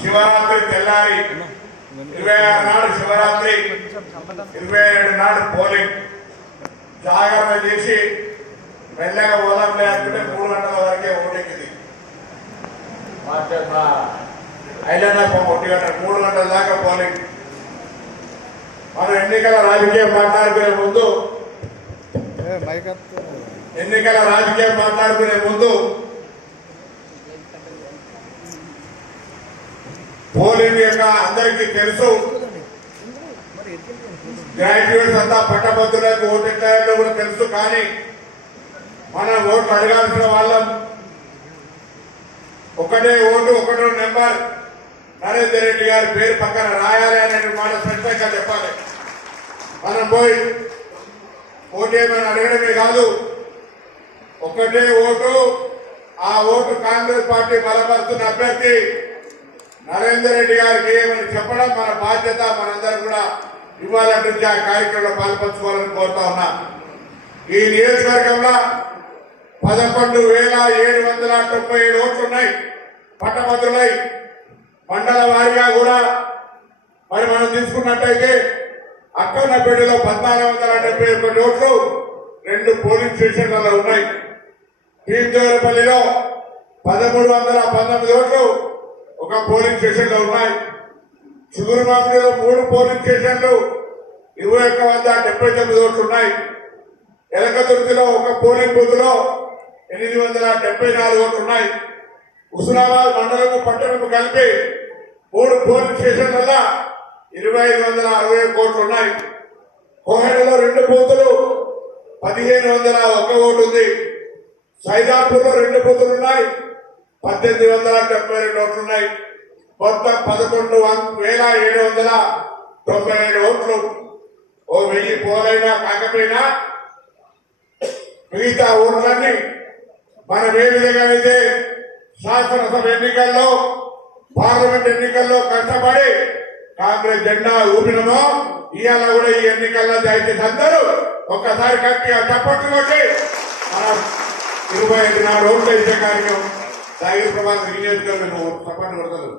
శివరాత్రి తెల్లారి 26 నాడు శివరాత్రి 27 నాడు పోలింగ్ జాగ్రత్త చేసి మెల్లగా పోదాం లేకుంటే 3 గంటల వరకే ఓటెక్కింది. అయినా 1 గంట 3 గంటల దాకా పోలింగ్. మనం ఎన్నికల రాజకీయం మాట్లాడుకునే ముందు పోలింగ్ యొక్క అందరికీ తెలుసు. గ్రాడ్యుయేట్స్ అంతా పట్టభద్రులకు ఓటు ఎట్లా కూడా తెలుసు. కానీ మనం ఓట్లు అడగాల్సిన వాళ్ళం ఒకటే ఓటు ఒకటో నెంబర్ నరేందర్ రెడ్డి గారి పేరు పక్కన రాయాలి అనే మాట స్పష్టంగా చెప్పాలి. మనం పోయి ఓటేమని అడగడమే కాదు, ఒకటే ఓటు, ఆ ఓటు కాంగ్రెస్ పార్టీ బలపరుస్తున్న అభ్యర్థి నరేందర్ రెడ్డి గారికి ఏమని చెప్పడం మన బాధ్యత. మనందరం కూడా ఇవ్వాలంటే ఆ కార్యక్రమంలో పాల్పంచుకోవాలని కోరుతా ఉన్నా. ఈ నియోజకవర్గంలో 11,797 ఓట్లున్నాయి పట్టభద్రులై. మండల వారీగా కూడా మరి మనం తీసుకున్నట్టయితే అక్కన్నపేటలో 1,471 ఓట్లు 2 పోలింగ్ స్టేషన్లలో ఉన్నాయి. భీమదేవరపల్లిలో 1,319 ఓట్లు 1 పోలింగ్ స్టేషన్ లో ఉన్నాయి. చిగురుమామిడిలో 3 పోలింగ్ స్టేషన్లు 2,179 ఓట్లు ఉన్నాయి. ఎలకతుర్తిలో 1 పోలింగ్ బూత్ లో 874 ఓట్లు ఉన్నాయి. హుస్నాబాద్ మండలం పట్టణం కలిపి 3 పోలింగ్ స్టేషన్ల 2,561 ఓట్లు ఉన్నాయి. కోహెడలో 2 బూతులు 1,501 ఓటు ఉంది. సైదాపూర్ లో 2 బూతులు ఉన్నాయి, 1,872 ఓట్లున్నాయి. మొత్తం 11,797 ఓట్లు. 1000 పోలైనా కాకపోయినా మిగతా ఓట్లన్నీ మనం ఏ విధంగా అయితే శాసనసభ ఎన్నికల్లో పార్లమెంట్ ఎన్నికల్లో కష్టపడి కాంగ్రెస్ జెండా ఊపినమో ఇవాళ కూడా ఈ ఎన్నికల్లో దయచేసి అందరూ ఒక్కసారి గట్టిగా చప్పట్లు కొట్టి మనం 25 ఓట్లు ఇచ్చే కార్యక్రమం సాగర్ ప్రభాస్ నియోజకవర్గం చప్పట్లు కొడతారు.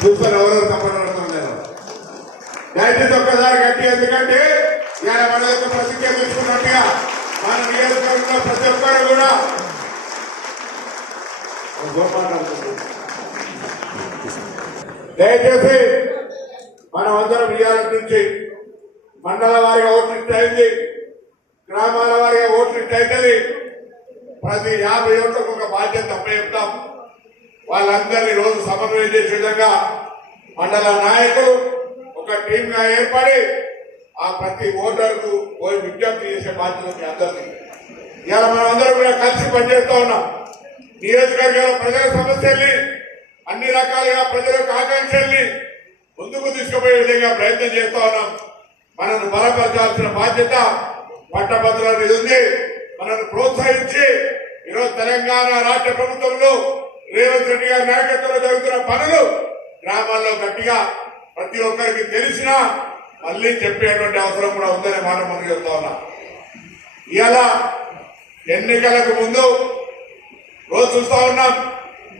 చూస్తారు ఎవరెవరు చప్పట్లు కొడుతున్నారు. దయచేసి ఒక్కసారి గట్టిగా, ఎందుకంటే ఇవాళ మన యొక్క ప్రతిజ్ఞ తీసుకున్నట్టుగా మన నియోజకవర్గంలో ప్రతి ఒక్కరు కూడా దయచేసి మనం అందరం ఇవాళ నుంచి మండల వారిగా ఓట్లు అయింది, గ్రామాల వారిగా ఓట్లు అవుతుంది. ప్రతి 50 ఓట్లకు ఒక బాధ్యత అప్పచెప్తాం. వాళ్ళందరినీ రోజు సమన్వయం చేసే విధంగా మండల నాయకులు ఒక టీం గా ఏర్పడి ఆ ప్రతి ఓటర్కు పోయి విజ్ఞప్తి చేసే బాధ్యత మీ అందరినీ. ఇవాళ మనం అందరం కూడా కలిసి పనిచేస్తా ఉన్నాం. నియోజకవర్గాల ప్రజల సమస్యల్ని, అన్ని రకాలుగా ప్రజల యొక్క ఆకాంక్షల్ని ముందుకు తీసుకుపోయే విధంగా ప్రయత్నం చేస్తా ఉన్నాం. మనల్ని బలపరచాల్సిన బాధ్యత పట్టభద్రుల మీద ఉంది. మనల్ని ప్రోత్సహించి ఈరోజు తెలంగాణ రాష్ట్ర ప్రభుత్వంలో రేవంత్ రెడ్డి గారి నాయకత్వంలో జరుగుతున్న పనులు గ్రామాల్లో గట్టిగా ప్రతి ఒక్కరికి తెలిసినా మళ్లీ చెప్పేటువంటి అవసరం కూడా ఉందనే మాట మనం చెప్తా ఉన్నాం. ఇవాళ ఎన్నికలకు ముందు రోజు చూస్తా ఉన్నాం,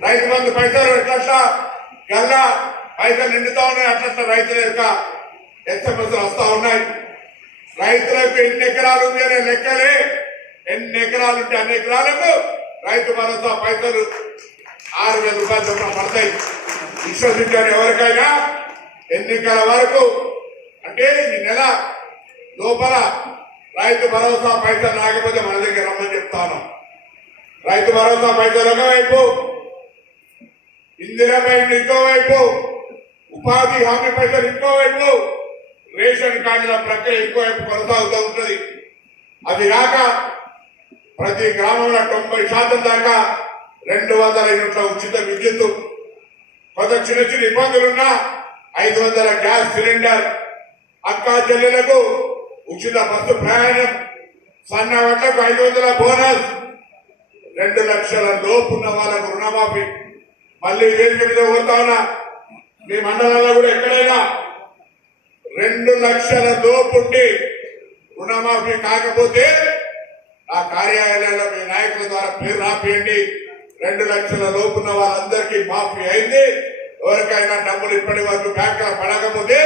రైతు బంధు పైసలు ఎట్లా గల్లా పైసలు నిండుతా ఉన్నాయి, అట్లా రైతుల యొక్క ఎస్ఎంఎస్లు వస్తా ఉన్నాయి. రైతులకు ఎన్ని ఎకరాలు ఉంది అనే లెక్కలే, ఎన్ని ఎకరాలు ఉంటే అన్ని ఎకరాలకు రైతు భరోసా పైసలు 6,000 రూపాయలు చొప్పున పడతాయి. విశ్వసించారు ఎవరికైనా ఎన్నికల వరకు, అంటే ఈ నెల లోపల రైతు భరోసా పైసలు రాకపోతే మన దగ్గర రమ్మని చెప్తాను. రైతు భరోసా పైసలు ఒకవైపు, ఇందిరా బ్యాంక్ ఇంకోవైపు, ఉపాధి హామీ పైసలు ఇంకోవైపు, రేషన్ కార్డుల ప్రక్రియ ఇంకోవైపు కొనసాగుతూ ఉంటుంది. అది రాక ప్రతి గ్రామంలో 90% దాకా 200 యూనిట్ల ఉచిత విద్యుత్, కొంత చిన్న చిన్న ఇబ్బందులున్నా 500 గ్యాస్ సిలిండర్, అక్కా చెల్లెలకు ఉచిత బస్సు ప్రయాణం, సన్న వడ్లకు 500 బోనస్, 2 లక్షల లోపు ఉన్న వాళ్ళకు రుణమాఫీ. మళ్లీ వేదిక మీద కోరుతా ఉన్నా, మీ మండలంలో కూడా ఎక్కడైనా 2 లక్షల లోపుండి రుణమాఫీ కాకపోతే ఆ కార్యాలయాల్లో మీ నాయకుల ద్వారా పేరు రాపియండి. 2 లక్షల లోపున్న వాళ్ళందరికీ మాఫీ అయింది. ఎవరికైనా డబ్బులు ఇప్పటి వరకు బ్యాంకులో పడకపోతే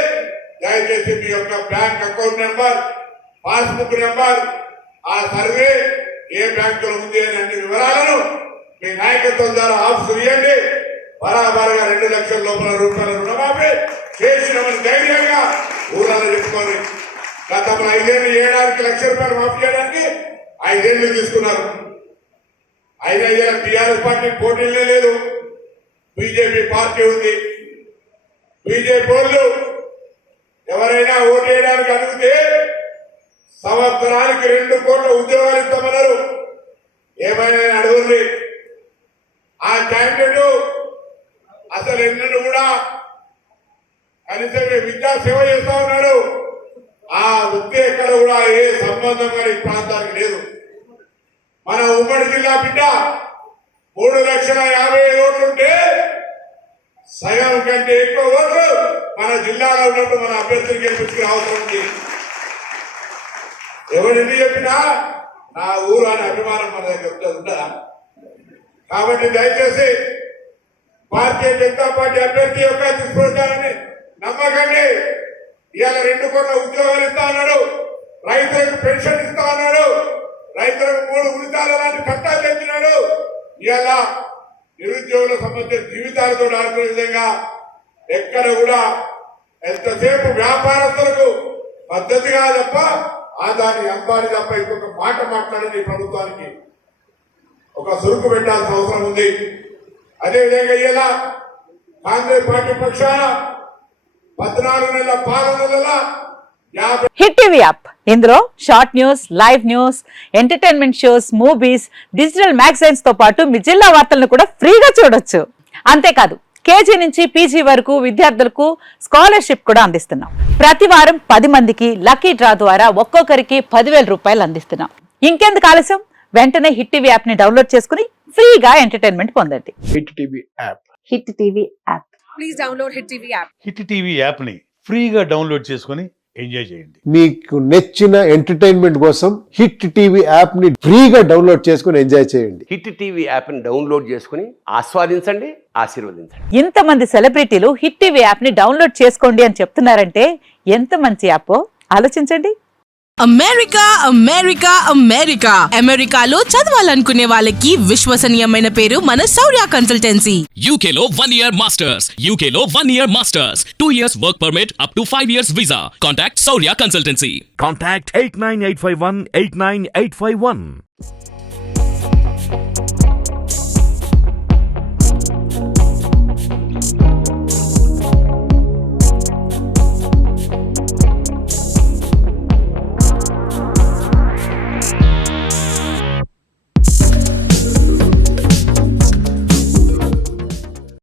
దయచేసి మీ యొక్క bank account number, passbook number, ఆ సర్వే ఏ బ్యాంకులో ఉంది అని అన్ని వివరాలను మీ నాయకత్వం ద్వారా ఆఫీసు ఇవ్వండి. బరాబరుగా 2 లక్షల లోపల రూపాయల రుణమాఫీ చేసినామని ధైర్యంగా ఊళ్ళలో చెప్పుకొని గతంలో 5 ఏళ్ళు చేయడానికి 1 లక్ష రూపాయలు మాఫీ చేయడానికి 5 ఏళ్ళు తీసుకున్నారు. 5 ఏళ్ళ టీఆర్ఎస్ పార్టీ పోటీలే లేదు, బీజేపీ పార్టీ ఉంది. బీజేపీ వాళ్ళు ఎవరైనా ఓటు వేయడానికి అడిగితే సంవత్సరానికి 2 కోట్ల ఉద్యోగాలు ఇస్తామన్నారు. ఏమైనా అడుగుంది ఆ క్యాండిడేట్ అసలు ఎన్నడూ కూడా కనీసం విద్యా సేవ చేస్తా ఉన్నాడు. ఆ వృత్తి ఎక్కడ కూడా ఏ సంబంధం కానీ ప్రాంతానికి లేదు. మన ఉమ్మడి జిల్లా బిడ్డ 3,50,000 ఓట్లుంటే సగం కంటే ఎక్కువ ఓట్లు మన జిల్లాలో ఉన్నప్పుడు మన అభ్యర్థులు గెలిపించుకునే అవసరం ఉంది. ఎవరిని చెప్పినా నా ఊరు అనే అభిమానం మన దగ్గర ఉంటుందా? కాబట్టి దయచేసి భారతీయ జనతా పార్టీ అభ్యర్థి యొక్క దుష్ప్రచారాన్ని నమ్మకండి. ఇవాళ 2 కోట్ల ఉద్యోగాలు ఇస్తా అన్నాడు, రైతులకు పెన్షన్ ఇస్తా అన్నాడు, రైతులకు 3 ఉచితాలు లాంటి చట్టాలు తెచ్చినాడు. ఇవాళ నిరుద్యోగుల సంబంధించిన జీవితాలతో ఆడుకునే విధంగా ఎక్కడ కూడా ఎంతసేపు వ్యాపారస్తులకు పద్ధతిగా తప్ప ఆదాని అంబాని తప్ప ఇంకొక మాట మాట్లాడని ప్రభుత్వానికి ఒక సురుకు పెట్టాల్సిన అవసరం ఉంది. అదేవిధంగా ఇలా కాంగ్రెస్ పార్టీ పక్షాన 14 నెలల పాలనల హిట్ టీవీ యాప్, ఇందులో short news, live news, entertainment shows, movies, digital magazines తో పాటు మీ జిల్లా వార్తలను కూడా ఫ్రీగా చూడొచ్చు. అంతేకాదు కేజీ నుంచి పీజీ వరకు విద్యార్థులకు స్కాలర్షిప్ కూడా అందిస్తున్నాం. ప్రతి వారం 10 మందికి లక్కీ డ్రా ద్వారా ఒక్కొక్కరికి 10,000 రూపాయలు అందిస్తున్నాం. ఇంకెందుకు ఆలస్యం, వెంటనే హిట్ టీవీ యాప్ ని డౌన్లోడ్ చేసుకుని ఫ్రీగా ఎంటర్టైన్మెంట్ పొందండి. Hit TV app. Hit TV app. Please download hit TV app. Hit TV app ని ఫ్రీగా డౌన్లోడ్ చేసుకుని ఎంజాయ్ చేయండి. మీకు నచ్చిన ఎంటర్టైన్మెంట్ కోసం హిట్ టీవీ యాప్ ని ఫ్రీగా డౌన్లోడ్ చేసుకుని ఎంజాయ్ చేయండి. హిట్ టీవీ యాప్ ని డౌన్లోడ్ చేసుకుని ఆస్వాదించండి, ఆశీర్వదించండి. ఇంతమంది సెలబ్రిటీలు హిట్ టీవీ యాప్ ని డౌన్లోడ్ చేసుకోండి అని చెప్తున్నారంటే ఎంత మంచి యాప్ ఆలోచించండి. అమెరికా అమెరికా అమెరికా అమెరికాలో చదవాలనుకునే వాళ్ళకి విశ్వసనీయమైన పేరు మన శౌర్య కన్సల్టెన్సీ. UK లో 1 year masters. UK లో 1 year masters. 2 years work permit up to 5 years visa. Contact Saurya Consultancy. Contact 89851 89851.